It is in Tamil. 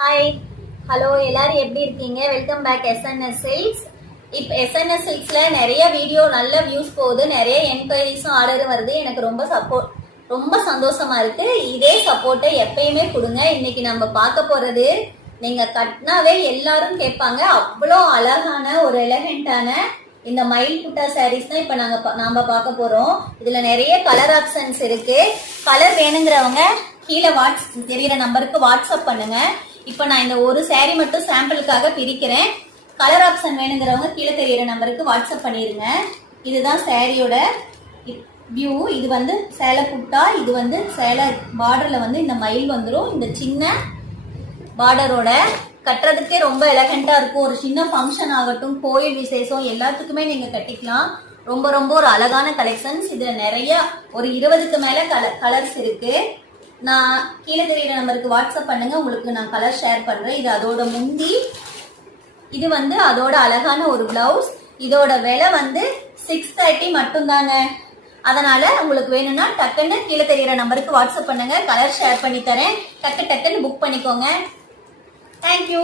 ஹாய் ஹலோ எல்லாரும் எப்படி இருக்கீங்க? Welcome back SNS silks. இப்போ எஸ்என்எஸ் சில்க்ஸ்ல நிறைய வீடியோ நல்ல வியூஸ் போகுது, நிறைய என்கொயரிஸும் ஆர்டரும் வருது. எனக்கு ரொம்ப சந்தோஷமா இருக்கு. இதே சப்போர்ட்டை எப்பயுமே கொடுங்க. இன்னைக்கு நம்ம பார்க்க போறது நீங்க கட்டினாவே எல்லாரும் கேட்பாங்க, அவ்வளோ அழகான ஒரு எலகண்டான இந்த மயில் புட்டா சாரீஸ் தான் இப்ப நாம பார்க்க போறோம். இதுல நிறைய கலர் ஆப்ஷன்ஸ் இருக்கு. கலர் வேணுங்கிறவங்க கீழே தெரியுற நம்பருக்கு வாட்ஸ்அப் பண்ணுங்க. இப்ப நான் இந்த ஒரு சாரி மட்டும் சாம்பிளுக்காக பிரிக்கிறேன். கலர் ஆப்ஷன் வேணுங்கிறவங்க கீழே தெரியுற நம்பருக்கு வாட்ஸ்அப் பண்ணிருங்க. இதுதான் சாரியோட வியூ. இது வந்து சேலை புட்டா, இது வந்து சேலை பார்டர்ல வந்து இந்த மயில் வந்துடும். இந்த சின்ன பார்டரோட கட்டுறதுக்கே ரொம்ப எலகண்டா இருக்கும். ஒரு சின்ன ஃபங்க்ஷன் ஆகட்டும், கோயில் விசேஷம் எல்லாத்துக்குமே நீங்க கட்டிக்கலாம். ரொம்ப ஒரு அழகான கலெக்ஷன்ஸ். இதுல நிறைய ஒரு 20க்கு மேல கலர்ஸ் இருக்கு. நான் கீழே தெரியுற நம்பருக்கு வாட்ஸ்அப் பண்ணுங்க, உங்களுக்கு நான் கலர் ஷேர் பண்றேன். இது அதோட முந்தி, இது வந்து அதோட அழகான ஒரு பிளவுஸ். இதோட விலை வந்து 630 மட்டும்தாங்க. அதனால உங்களுக்கு வேணும்னா டக்குன்னு கீழே தெரியுற நம்பருக்கு வாட்ஸ்அப் பண்ணுங்க, கலர் ஷேர் பண்ணி தரேன். டக்குன்னு புக் பண்ணிக்கோங்க. தேங்க்யூ.